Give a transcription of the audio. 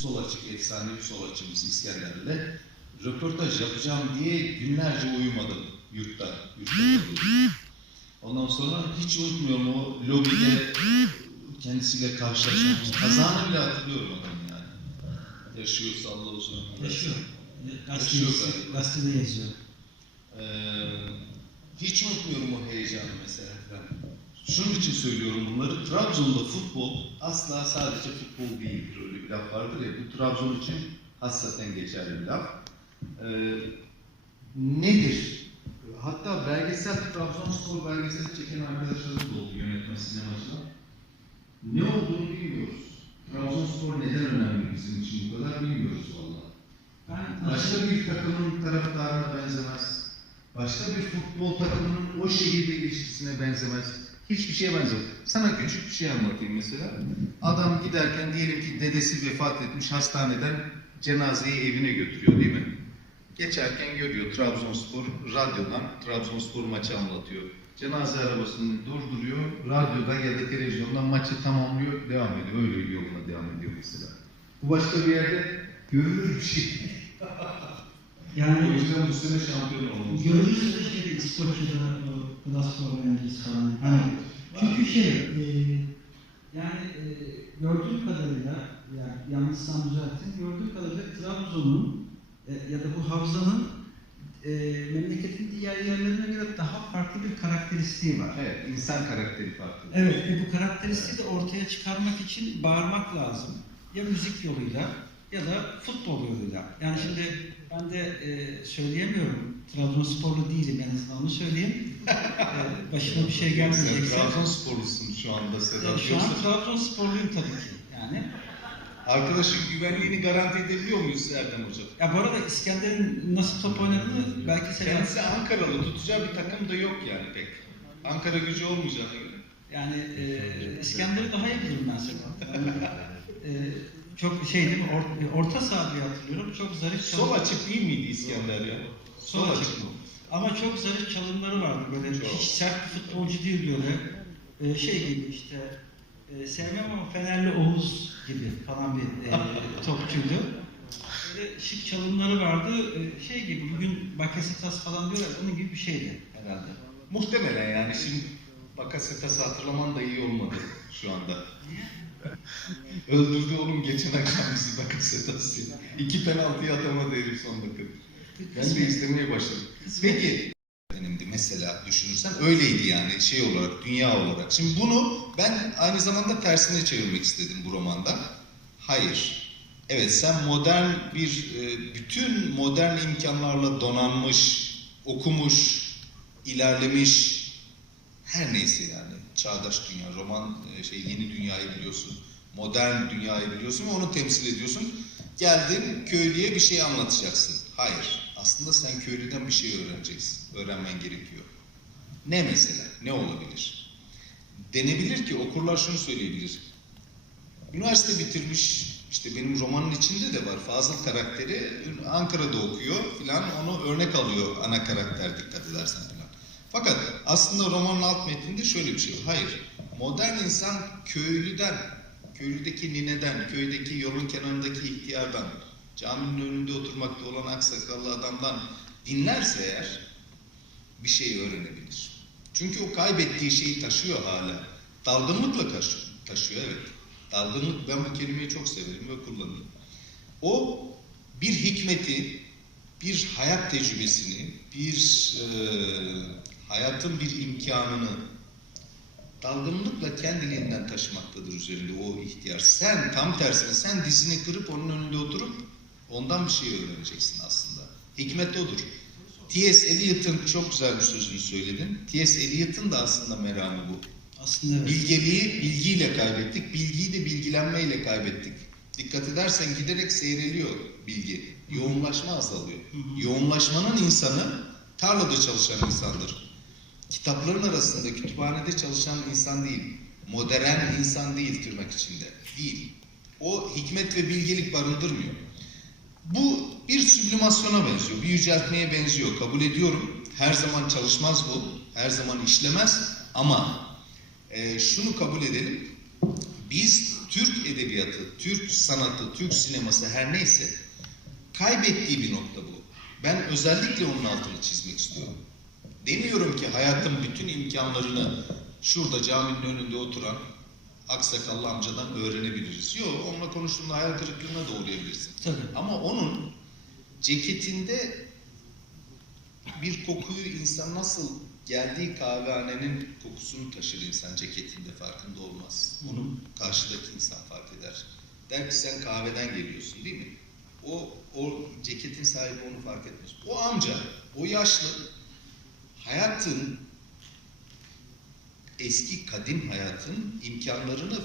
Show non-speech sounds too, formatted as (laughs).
sol açık, efsane bir sol açımız İskender'le röportaj yapacağım diye günlerce uyumadım yurtta. yurtta. Ondan sonra hiç unutmuyorum o lobide kendisiyle karşılaşmamız. Kazanı bile hatırlıyorum adamı yani. Yaşıyorsa Allah uzun ömür. Yaşıyor. Galiba. gazetede yazıyor. Ee, hiç unutmuyorum o heyecanı mesela. Şunun için söylüyorum bunları. Trabzon'da futbol asla sadece futbol değildir. Öyle bir laf vardır ya. Bu Trabzon için hassaten geçerli bir laf. Ee, nedir? Hatta belgesel, Trabzonspor belgeseli çeken arkadaşlarımız da oldu yönetmen sinemacılar. Ne olduğunu bilmiyoruz. Trabzonspor neden önemli bizim için bu kadar bilmiyoruz vallahi. Ben Başka bir takımın taraftarına benzemez. Başka bir futbol takımının o şehirde ilişkisine benzemez. Hiçbir şeye benzemez. Sana küçük bir şey anlatayım mesela. Adam giderken diyelim ki dedesi vefat etmiş hastaneden cenazeyi evine götürüyor değil mi? Geçerken görüyor Trabzonspor radyodan Trabzonspor maçı anlatıyor. Cenaze arabasını durduruyor, radyodan ya da televizyondan maçı tamamlıyor, devam ediyor. Öyle yoluna devam ediyor mesela. Bu başka bir yerde görülür bir şey. (laughs) değil. O yani yüzden bu sene şampiyon olmamız lazım. görürüz de şeyde Glasgow öğrencisi falan. Hani çünkü şey e, yani e, gördüğüm kadarıyla yani yanlışsam düzeltin gördüğüm kadarıyla Trabzon'un e, ya da bu havzanın e, memleketin diğer yerlerine göre daha farklı bir karakteristiği var. Evet, insan karakteri farklı. Evet, ve bu karakteristiği de ortaya çıkarmak için bağırmak lazım. Ya müzik yoluyla ya da futbol yoluyla. Yani şimdi ben de e, söyleyemiyorum, Trabzonsporlu değilim en azından onu söyleyeyim. (laughs) E, başıma bir şey Sen gelmeyecekse. Trabzonsporlusun şu anda E, Sedat. şu an Yoksa Trabzonsporluyum tabii ki. Yani. arkadaşın güvenliğini garanti edebiliyor muyuz Erdem Hocam? Ya bu arada İskender'in nasıl top oynadığını belki Sedat Kendisi Ankaralı, tutacağı bir takım da yok yani pek. Ankara gücü olmayacağına göre. Yani e, İskender'i daha iyi bilirim ben Sedat. (laughs) Yani, e, çok şey değil mi? Or- orta saha diye hatırlıyorum. Çok zarif Sol çalım- açık değil miydi İskender ya? Sol açık mı? Ama çok zarif çalımları vardı böyle Çok. hiç sert bir futbolcu değil böyle Ee, şey gibi işte e, sevmem ama Fenerli Oğuz gibi falan bir e, (laughs) topçuydu. Böyle şık çalımları vardı Ee, şey gibi bugün Bakasetas falan diyorlar onun gibi bir şeydi herhalde. Muhtemelen yani şimdi Bakasetas'ı hatırlaman da iyi olmadı şu anda. Öldürdü oğlum geçen akşam bizi Bakasetas ya. İki penaltıyı atamadı herif son dakika. Ben de izlemeye başladım. Peki benimdi mesela düşünürsen öyleydi yani şey olarak dünya olarak. Şimdi bunu ben aynı zamanda tersine çevirmek istedim bu romanda. Hayır. Evet sen modern bir e, bütün modern imkanlarla donanmış, okumuş, ilerlemiş her neyse yani çağdaş dünya, roman e, şey yeni dünyayı biliyorsun, modern dünyayı biliyorsun ve onu temsil ediyorsun. Geldin köylüye bir şey anlatacaksın. Hayır. Aslında sen köylüden bir şey öğreneceksin. Öğrenmen gerekiyor. Ne mesela? Ne olabilir? Denebilir ki okurlar şunu söyleyebilir. Üniversite bitirmiş, işte benim romanın içinde de var. Fazıl karakteri Ankara'da okuyor filan onu örnek alıyor ana karakter dikkat edersen. Fakat aslında romanın alt metninde şöyle bir şey var. Hayır. Modern insan köylüden, köylüdeki nineden, köydeki yolun kenarındaki ihtiyardan, caminin önünde oturmakta olan aksakallı adamdan dinlerse eğer bir şey öğrenebilir. Çünkü o kaybettiği şeyi taşıyor hala. Dalgınlıkla taşıyor. Taşıyor evet. Dalgınlık ben bu kelimeyi çok severim ve kullanırım. O bir hikmeti, bir hayat tecrübesini, bir e, hayatın bir imkanını dalgınlıkla kendiliğinden taşımaktadır üzerinde o ihtiyar. Sen tam tersine sen dizini kırıp onun önünde oturup ondan bir şey öğreneceksin aslında. Hikmet odur. T.S. Eliot'ın çok güzel bir sözünü söyledin. T.S. Eliot'ın da aslında meramı bu. Aslında evet. Bilgeliği bilgiyle kaybettik, bilgiyi de bilgilenmeyle kaybettik. Dikkat edersen giderek seyreliyor bilgi. Yoğunlaşma azalıyor. Yoğunlaşmanın insanı tarlada çalışan insandır. Kitapların arasında kütüphanede çalışan insan değil. Modern insan değil tırnak içinde. Değil. O hikmet ve bilgelik barındırmıyor. Bu bir süblimasyona benziyor, bir yüceltmeye benziyor. Kabul ediyorum. Her zaman çalışmaz bu, her zaman işlemez ama e, şunu kabul edelim. Biz Türk edebiyatı, Türk sanatı, Türk sineması her neyse kaybettiği bir nokta bu. Ben özellikle onun altını çizmek istiyorum. Demiyorum ki hayatın bütün imkanlarını şurada caminin önünde oturan aksakallı amcadan öğrenebiliriz. Yok, onunla konuştuğunda hayal kırıklığına da uğrayabilirsin. Tabii. Ama onun ceketinde bir kokuyu insan nasıl geldiği kahvehanenin kokusunu taşır insan ceketinde farkında olmaz. Onu karşıdaki insan fark eder. Der ki sen kahveden geliyorsun değil mi? O, o ceketin sahibi onu fark etmez. O amca, o yaşlı hayatın eski kadim hayatın imkanlarını